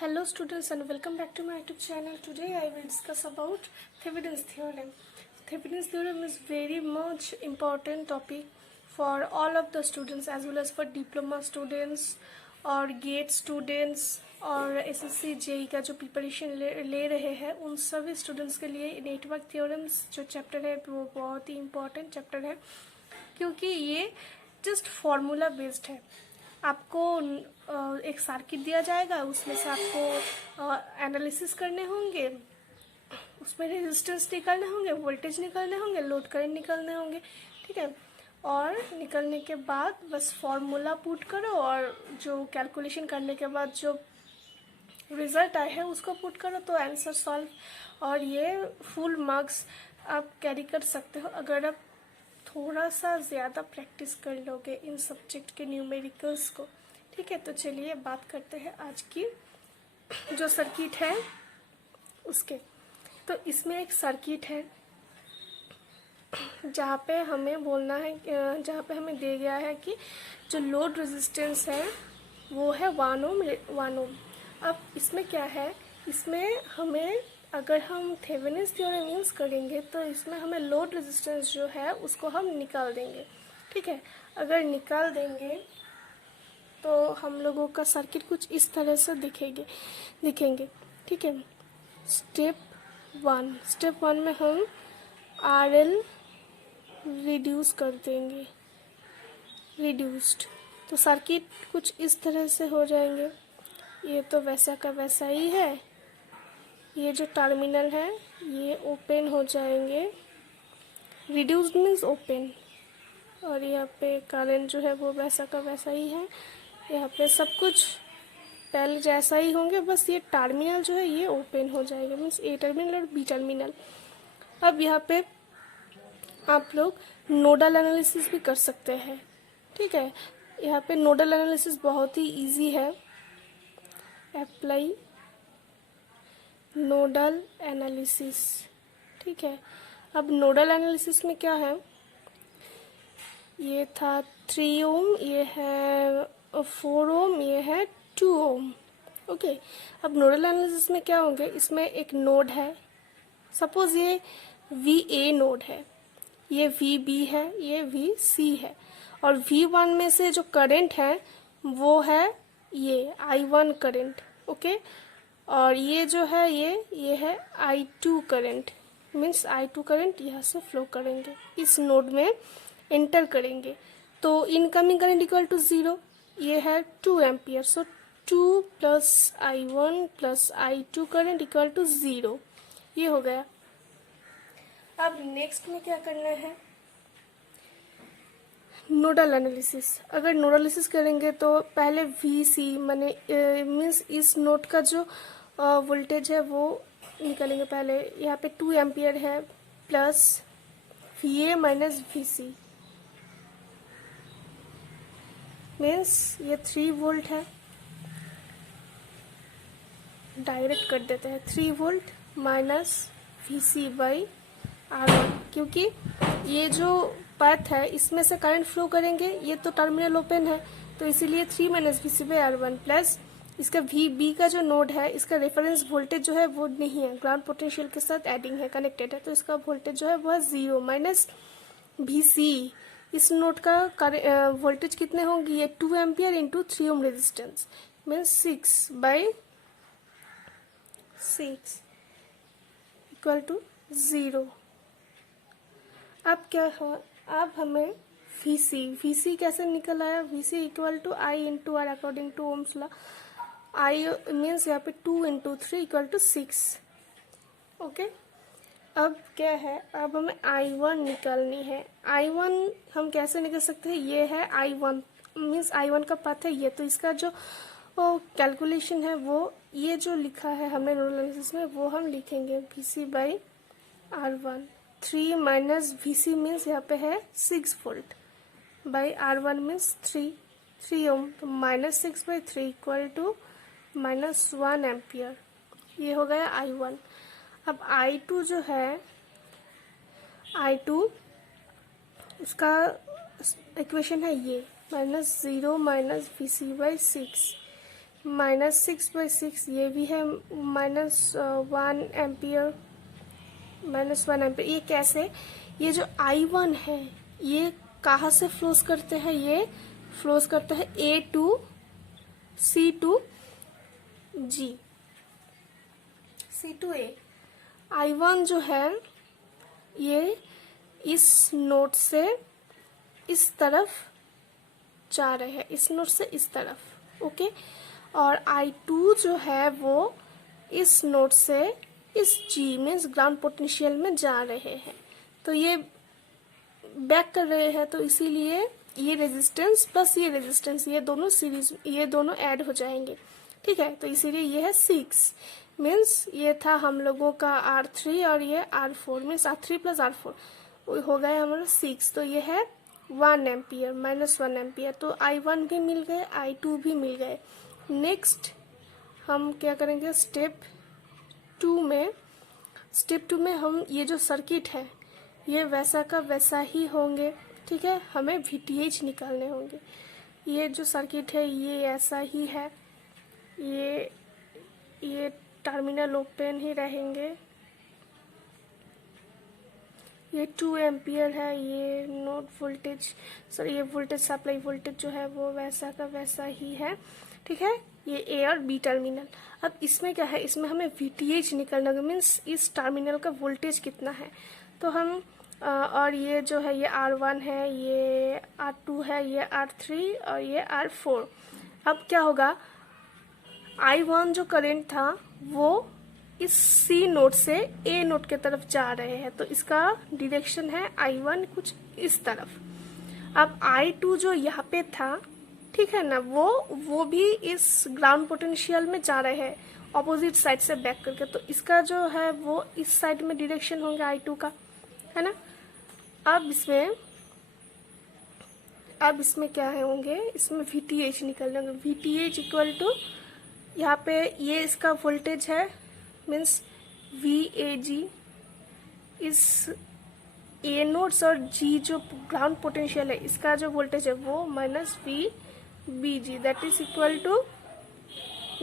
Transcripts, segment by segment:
Hello students and welcome back to my YouTube channel. Today I will discuss about Thevenin's theorem. Thevenin's theorem is very much important topic for all of the students as well as for diploma students और gate students और SSC JE का जो preparation ले रहे हैं उन सभी students के लिए नेटवर्क थ्योरम्स जो चैप्टर है वो बहुत ही इम्पोर्टेंट चैप्टर है क्योंकि ये जस्ट फॉर्मूला बेस्ड है। आपको एक सर्किट दिया जाएगा, उसमें से आपको एनालिसिस करने होंगे, उसमें रेजिस्टेंस निकालने होंगे, वोल्टेज निकालने होंगे, लोड करंट निकालने होंगे, ठीक है। और निकलने के बाद बस फॉर्मूला पुट करो और जो कैलकुलेशन करने के बाद जो रिजल्ट आए हैं उसको पुट करो तो आंसर सॉल्व। और ये फुल मार्क्स आप कैरी कर सकते हो अगर आप थोड़ा सा ज़्यादा प्रैक्टिस कर लोगे इन सब्जेक्ट के न्यूमेरिकल्स को, ठीक है। तो चलिए बात करते हैं आज की जो सर्किट है उसके। तो इसमें एक सर्किट है जहाँ पे हमें बोलना है, जहाँ पे हमें दे गया है कि जो लोड रेजिस्टेंस है वो है 1 ओम। अब इसमें क्या है, इसमें हमें अगर हम थेवेनिन्स थ्योरम यूज़ करेंगे तो इसमें हमें लोड रेजिस्टेंस जो है उसको हम निकाल देंगे, ठीक है। अगर निकाल देंगे तो हम लोगों का सर्किट कुछ इस तरह से दिखेंगे, ठीक है। स्टेप वन में हम RL रिड्यूस कर देंगे, रिड्यूस्ड, तो सर्किट कुछ इस तरह से हो जाएंगे। ये तो वैसा का वैसा ही है, ये जो टर्मिनल है ये ओपन हो जाएंगे, रिड्यूस्ड मीन्स ओपन, और यहाँ पे करंट जो है वो वैसा का वैसा ही है। यहाँ पे सब कुछ पहले जैसा ही होंगे, बस ये टर्मिनल जो है ये ओपन हो जाएगा, मीन्स ए टर्मिनल और बी टर्मिनल। अब यहाँ पे आप लोग नोडल एनालिसिस भी कर सकते हैं, ठीक है। यहाँ पे नोडल एनालिसिस बहुत ही इजी है। अप्लाई नोडल एनालिसिस, ठीक है। अब नोडल एनालिसिस में क्या है, ये था 3 ओम, ये है 4 ओम, ये है 2 ओम, ओके। अब नोडल एनालिसिस में क्या होंगे, इसमें एक नोड है, सपोज ये VA नोड है, ये VB है, ये VC है, और V1 में से जो करंट है वो है ये I1 करंट, ओके। और ये जो है ये है I2 current, means I2 current यहाँ से फ्लो करेंगे, इस नोड में एंटर करेंगे, तो इनकमिंग करंट इक्वल टू 0, ये है 2 ampere, so 2 plus I1 plus I2 current equal to 0, ये हो गया। अब नेक्स्ट में क्या करना है, नोडल एनालिसिस। अगर नोडल एनालिसिस करेंगे तो पहले VC माने मीन्स इस नोड का जो वोल्टेज है वो निकालेंगे। पहले यहाँ पे 2 एम्पियर है plus VA minus VC, means ये 3 वोल्ट है, डायरेक्ट कर देते हैं 3 volt minus VC by R1, क्योंकि ये जो पाथ है इसमें से करंट फ्लो करेंगे, ये तो टर्मिनल ओपन है, तो इसीलिए 3 minus VC by R1 plus इसका VB का जो नोड है इसका रेफरेंस वोल्टेज जो है वो नहीं है, ग्राउंड पोटेंशियल के साथ एडिंग है, कनेक्टेड है, तो इसका वोल्टेज जो है वह 0 माइनस VC। इस नोड का वोल्टेज कितने होंगे, ये 2 ampere into 3 ohm resistance, means 6 by 6 equal to 0। अब क्या हो, अब हमें VC कैसे निकल आया, VC equal to I into R according to Ohm's law. I means यहाँ पे 2 इंटू 3 इक्वल टू 6, ओके। अब क्या है, अब हमें I1 निकालनी है। I1 हम कैसे निकल सकते हैं, ये है I1 मीन्स I1 का पाथ है ये, तो इसका जो कैलकुलेशन है वो ये जो लिखा है हमने नोडल एनालिसिस में वो हम लिखेंगे VC by R1। 3 minus VC means यहाँ पे है 6 volt by R1 means 3 ohm, तो minus 6 by 3 equal to minus 1 ampere, ये हो गया I1। अब I2 जो है, I2 उसका इक्वेशन है ये माइनस 0 माइनस VC बाई 6, -6/6, ये भी है -1 एम्पियर, -1 एम्पियर। ये कैसे? ये जो I1 है ये कहाँ से फ्लोज करते हैं? ये फ्लोज करते हैं A to C to G, C to A। I1 जो है ये इस नोड से इस तरफ जा रहे हैं, इस नोड से इस तरफ, ओके। और I2 जो है वो इस नोड से इस G मीन्स ग्राउंड पोटेंशियल में जा रहे हैं, तो ये बैक कर रहे हैं, तो इसीलिए ये रेजिस्टेंस प्लस ये रेजिस्टेंस, ये दोनों सीरीज, ये दोनों ऐड हो जाएंगे, ठीक है। तो इसीलिए ये है 6, मीन्स ये था हम लोगों का R3 और ये R4, means R3 plus R4 हो गया हमारा 6। तो ये है 1 एम्पियर, -1 एम्पियर। तो I1 भी मिल गए, I2 भी मिल गए। नेक्स्ट हम क्या करेंगे? स्टेप टू में हम ये जो सर्किट है ये वैसा का वैसा ही होंगे, ठीक है। हमें VTH निकालने होंगे। ये जो सर्किट है ये ऐसा ही है, ये टर्मिनल ओपन ही रहेंगे, ये 2 एम्पियर है, ये नोड वोल्टेज, ये वोल्टेज सप्लाई वोल्टेज जो है वो वैसा का वैसा ही है, ठीक है। ये A और B टर्मिनल। अब इसमें क्या है? इसमें हमें VTH निकालना होगा, मीन्स इस टर्मिनल का वोल्टेज कितना है। तो हम और ये जो है ये R1 है, ये R2 है, ये R3 और ये R4। अब क्या होगा? I1 जो करंट था वो इस C नोड से A नोड के तरफ जा रहे हैं, तो इसका डायरेक्शन है I1 कुछ इस तरफ। अब I2 जो यहाँ पे था, ठीक है ना, वो भी इस ग्राउंड पोटेंशियल में जा रहे हैं ऑपोजिट साइड से बैक करके, तो इसका जो है वो इस साइड में डायरेक्शन होंगे I2 का, है ना। अब इसमें क्या है होंगे? इसमें VTH निकलने होंगे। VTH इक्वल टू, यहाँ पे ये इसका वोल्टेज है, मीन्स VAG, इस A नोड्स और G जो ग्राउंड पोटेंशियल है इसका जो वोल्टेज है वो -VBG, that is equal to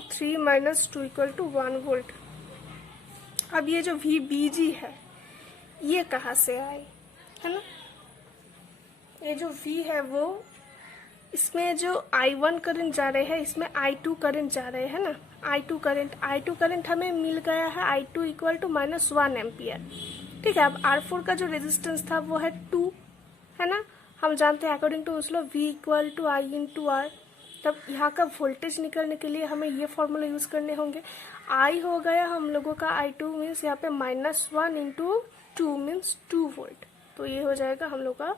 3 - 2 इक्वल टू 1 वोल्ट। अब ये जो VBG है ये कहाँ से आए, है ना। ये जो V है वो, इसमें जो I1 करंट जा रहे हैं इसमें I2 करंट जा रहे हैं ना, I2 करंट हमें मिल गया है I2 इक्वल टू -1 एम्पियर, ठीक है। अब R4 का जो रेजिस्टेंस था वो है 2, है ना। हम जानते हैं अकॉर्डिंग टू उसलो V equal to I into R। तब यहाँ का वोल्टेज निकलने के लिए हमें ये फॉर्मूला यूज करने होंगे। I हो गया हम लोगों का I2 मीन्स यहाँ पे -1 इंटू 2 मीन्स 2 वोल्ट, तो ये हो जाएगा हम लोग का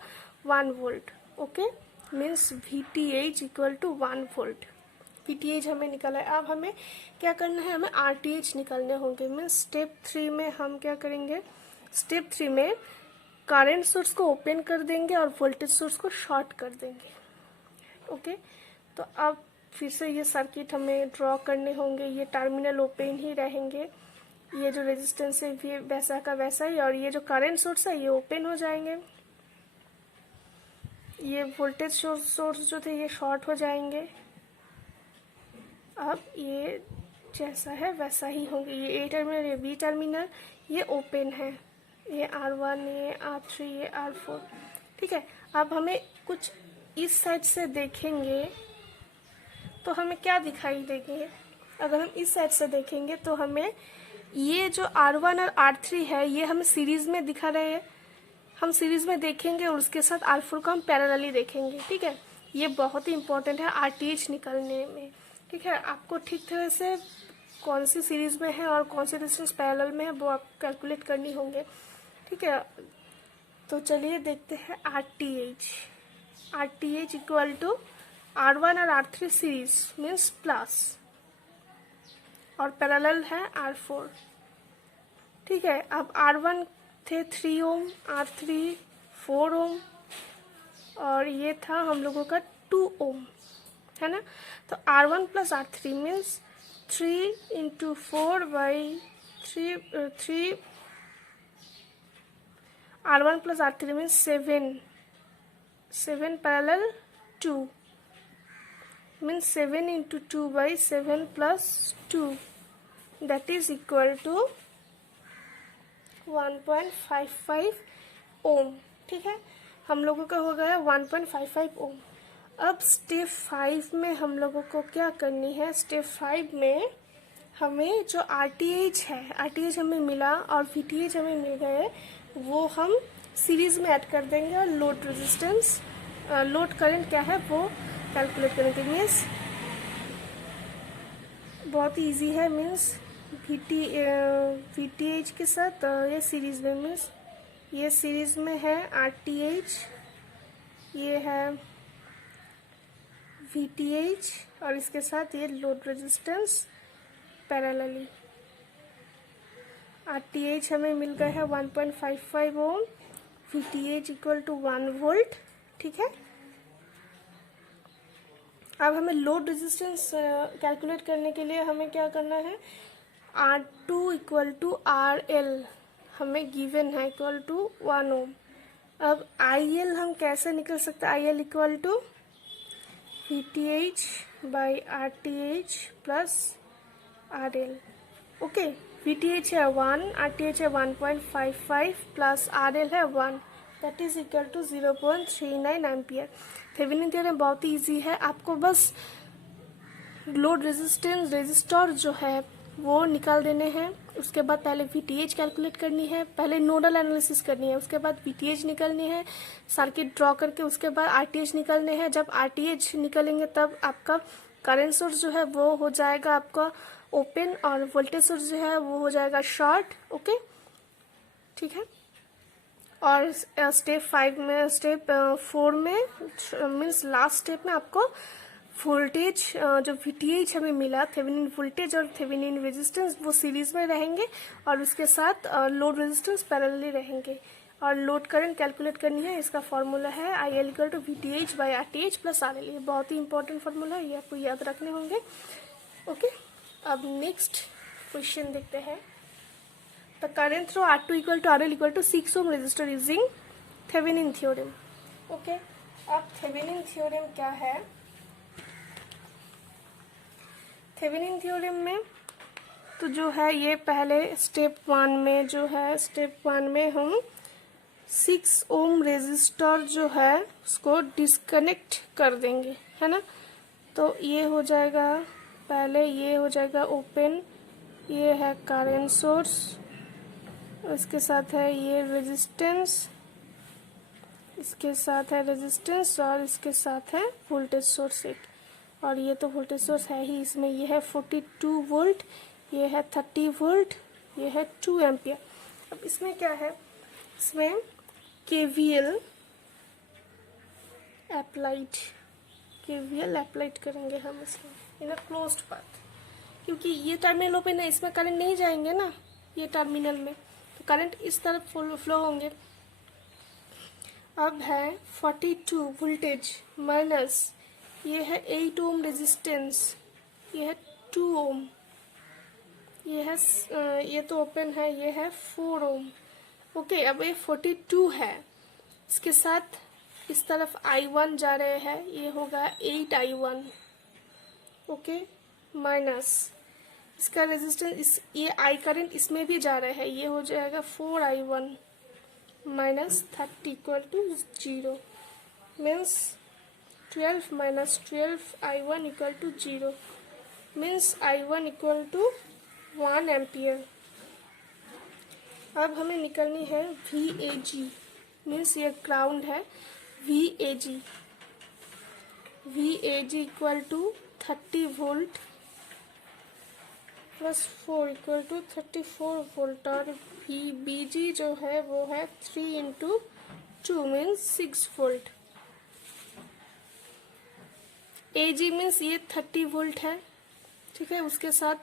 1 volt, okay. Means VTH equal to 1 volt. VTH हमें निकाला है। अब हमें क्या करना है? हमें RTH निकालने होंगे। मीन्स स्टेप 3 में हम क्या करेंगे? स्टेप 3 में करंट सोर्स को ओपन कर देंगे और वोल्टेज सोर्स को शॉर्ट कर देंगे, ओके। तो अब फिर से ये सर्किट हमें ड्रॉ करने होंगे। ये टर्मिनल ओपन ही रहेंगे, ये जो रेजिस्टेंस है ये वैसा का वैसा ही, और ये जो करंट सोर्स है ये ओपन हो जाएंगे। ये वोल्टेज सोर्स जो थे ये शॉर्ट हो जाएंगे। अब ये जैसा है वैसा ही होंगे। ये A टर्मिनल, ये B टर्मिनल, ये ओपन है, ये R1, ये R3, ये R4, ठीक है। अब हमें कुछ इस साइड से देखेंगे तो हमें क्या दिखाई देंगे? अगर हम इस साइड से देखेंगे तो हमें ये जो R1 और R3 है ये हमें सीरीज में दिखा रहे हैं। हम सीरीज में देखेंगे और उसके साथ R4 को हम पैरेलली देखेंगे, ठीक है। ये बहुत ही इंपॉर्टेंट है RTH निकालने में, ठीक है। आपको ठीक तरह से कौन सी सीरीज में है और कौन से रेजिस्टेंस पैरेलल में है वो आप कैलकुलेट करनी होंगे, ठीक है। तो चलिए देखते हैं RTH इक्वल टू R1 और R3 सीरीज मीन्स प्लस, और पैरेलल है R4, ठीक है। अब R1 थे 3 ओम, R3 4 ओम, और ये था हम लोगों का 2 ओम, है ना। तो R1 plus R3 means 3 into 4 by 3 R1 plus R3 means 7 parallel 2, means 7 into 2/7 plus 2 that is equal to 1.55 ohm. ठीक है, हम लोगों का हो गया 1.55 ओम। अब स्टेप 5 में हम लोगों को क्या करनी है, स्टेप 5 में हमें जो RTH है, RTH हमें मिला और VTH हमें मिल गए, वो हम सीरीज में ऐड कर देंगे और लोड रेजिस्टेंस, लोड करंट क्या है वो कैलकुलेट करेंगे। मीन्स बहुत इजी है, मीन्स VTH के साथ ये सीरीज में, मीन्स ये सीरीज में है RTH, ये है VTH और इसके साथ ये लोड रेजिस्टेंस पैरेलली। RTH हमें मिल गया है 1.55 ओम, VTH इक्वल टू 1 वोल्ट। ठीक है, अब हमें लोड रेजिस्टेंस कैलकुलेट करने के लिए हमें क्या करना है, R2 इक्वल टू RL हमें गिवन है इक्वल टू 1 ओम। अब IL हम कैसे निकल सकते हैं, IL equal to VTH by RTH plus RL। Okay, VTH है 1, RTH है 1.55 प्लस RL है 1, that is equal to 0.39 ampere. Thevenin theorem बहुत ही ईजी है, आपको बस लोड रेजिस्टेंस रेजिस्टर जो है वो निकाल देने हैं। उसके बाद पहले VTH कैलकुलेट करनी है, पहले नोडल एनालिसिस करनी है, उसके बाद VTH निकलनी है सर्किट ड्रॉ करके, उसके बाद RTH निकलने हैं। जब RTH निकलेंगे तब आपका करंट सोर्स जो है वो हो जाएगा आपका ओपन और वोल्टेज सोर्स जो है वो हो जाएगा शॉर्ट। ओके, ठीक है। और स्टेप 5 में, स्टेप 4 में मीन्स लास्ट स्टेप में आपको वोल्टेज जो VTH हमें मिला, थेवेनिन वोल्टेज और थेवेनिन रेजिस्टेंस वो सीरीज में रहेंगे और उसके साथ लोड रेजिस्टेंस पैरेलली रहेंगे और लोड करंट कैलकुलेट करनी है। इसका फॉर्मूला है IL equal to VTH by RTH plus RL। ये बहुत ही इंपॉर्टेंट फॉर्मूला है, ये आपको याद रखने होंगे। ओके, अब नेक्स्ट क्वेश्चन देखते हैं। The current through R2 equal to RL equal to 6 ohm resistor using Thevenin theorem. Okay, अब थेवेनिन थ्योरम क्या है, थेवेनिन थ्योरम में तो जो है ये पहले स्टेप 1 में जो है, स्टेप 1 में हम 6 ओम रेजिस्टर जो है उसको डिस्कनेक्ट कर देंगे, है ना। तो ये हो जाएगा, पहले ये हो जाएगा ओपन, ये है करंट सोर्स, इसके साथ है ये रेजिस्टेंस, इसके साथ है रेजिस्टेंस और इसके साथ है वोल्टेज सोर्स एक, और ये तो वोल्टेज सोर्स है ही इसमें। ये है 42 वोल्ट, ये है 30 वोल्ट, ये है 2 एम्पियर। अब इसमें क्या है, इसमें KVL अप्लाइड, KVL अप्लाइड करेंगे हम इसमें इन अ क्लोज्ड पाथ, क्योंकि ये टर्मिनल ओपन है, इसमें करंट नहीं जाएंगे ना ये टर्मिनल में, तो करंट इस तरफ फ्लो होंगे। अब है 42 वोल्टेज माइनस ये है 8 ओम रेजिस्टेंस, ये है 2 ओम, ये है ये तो ओपन है, ये है 4 ओम। ओके, अब ये 42 है, इसके साथ इस तरफ I1 जा रहे हैं, ये होगा 8I1। ओके, माइनस इसका रेजिस्टेंस, ये I करंट इसमें भी जा रहे हैं, ये हो जाएगा 4I1 minus 30 equal to 0, means 12 minus 12I1 equal to 0, means I1 equal to 1 ampere. अब हमें निकलनी है VAG, मीन्स ये ग्राउंड है, VAG equal to 30 volt plus 4 equal to 34 volt, और VBG जो है वो है 3 into 2 means 6 volt. AG means ये 30 वोल्ट है, ठीक है, उसके साथ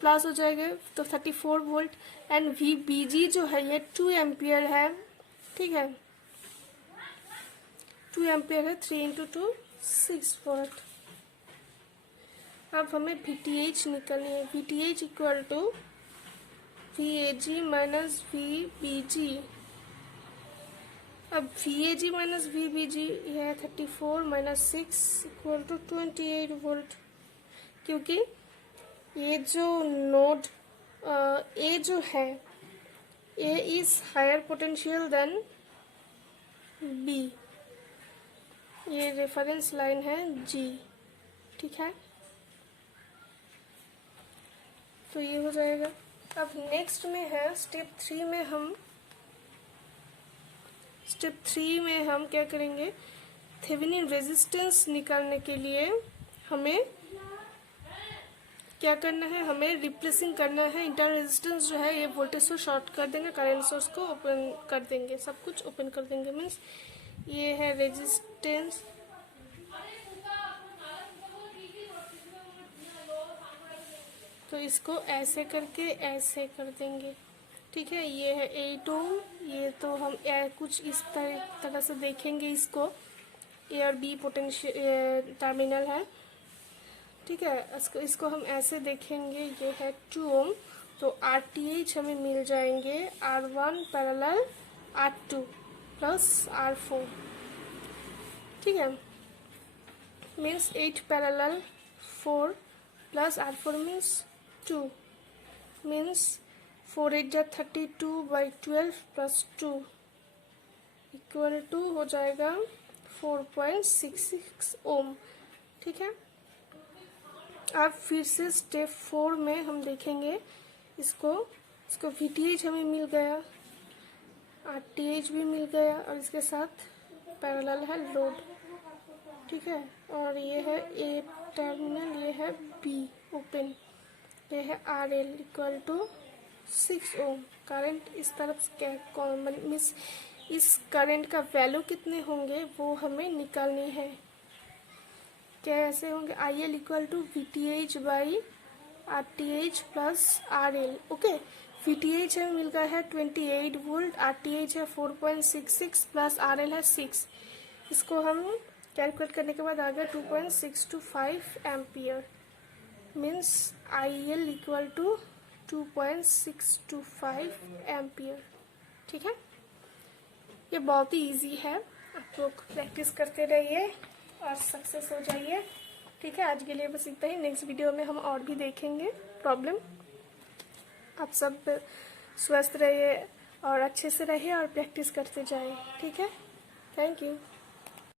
प्लस हो जाएगा तो 34 वोल्ट, एंड VBG जो है ये 2 एम्पियर है, ठीक है, 2 एम्पियर है, 3 इंटू 2 6 वोल्ट। अब हमें VTH निकलनी है, VTH equal to VAG minus VBG। अब VAG माइनस VBG यह है 34 माइनस 6 इक्वल टू 28 वोल्ट, क्योंकि ये जो नोड A जो है A is higher potential than B, ये रेफरेंस लाइन है G, ठीक है। तो ये हो जाएगा। अब नेक्स्ट में है स्टेप 3 में हम क्या करेंगे, थेवेनिन रेजिस्टेंस निकालने के लिए हमें क्या करना है, हमें रिप्लेसिंग करना है। इंटरनल रेजिस्टेंस जो है ये वोल्टेज को शॉर्ट कर देंगे, करंट सोर्स को ओपन कर देंगे, सब कुछ ओपन कर देंगे। मीन्स ये है रेजिस्टेंस, तो इसको ऐसे करके ऐसे कर देंगे, ठीक है। ये है 8 ओम, ये तो हम कुछ इस तरह से देखेंगे इसको, ए और बी पोटेंशियल टर्मिनल है, ठीक है। इसको हम ऐसे देखेंगे, ये है 2 ओम, तो RTH हमें मिल जाएंगे R1 parallel R2 plus R4, ठीक है। Means 8 parallel 4 plus R4 means 2, means 4 8 जा 32 बाई 12 प्लस 2 इक्वल टू हो जाएगा 4.66 ओम, ठीक है। अब फिर से स्टेप 4 में हम देखेंगे इसको VTH हमें मिल गया, RTH भी मिल गया, और इसके साथ पैरेलल है लोड, ठीक है। और ये है A टर्मिनल, ये है B ओपन, ये है RL equal to 6 ohm. Current इस तरफ कॉमन मीन्स इस करंट का वैल्यू कितने होंगे वो हमें निकालनी है। क्या ऐसे होंगे, IL equal to VTH by RTH plus RL, okay. VTH हमें मिल गया है 28 वोल्ट, RTH है 4.66 प्लस RL है 6। इसको हम कैलकुलेट करने के बाद आ गया 2.625 ampere, means IL equal to 2.625 ampere, ठीक है। ये बहुत ही इजी है, आप लोग प्रैक्टिस करते रहिए और सक्सेस हो जाइए, ठीक है। आज के लिए बस इतना ही, नेक्स्ट वीडियो में हम और भी देखेंगे प्रॉब्लम। आप सब स्वस्थ रहिए और अच्छे से रहिए और प्रैक्टिस करते जाइए, ठीक है। Thank you.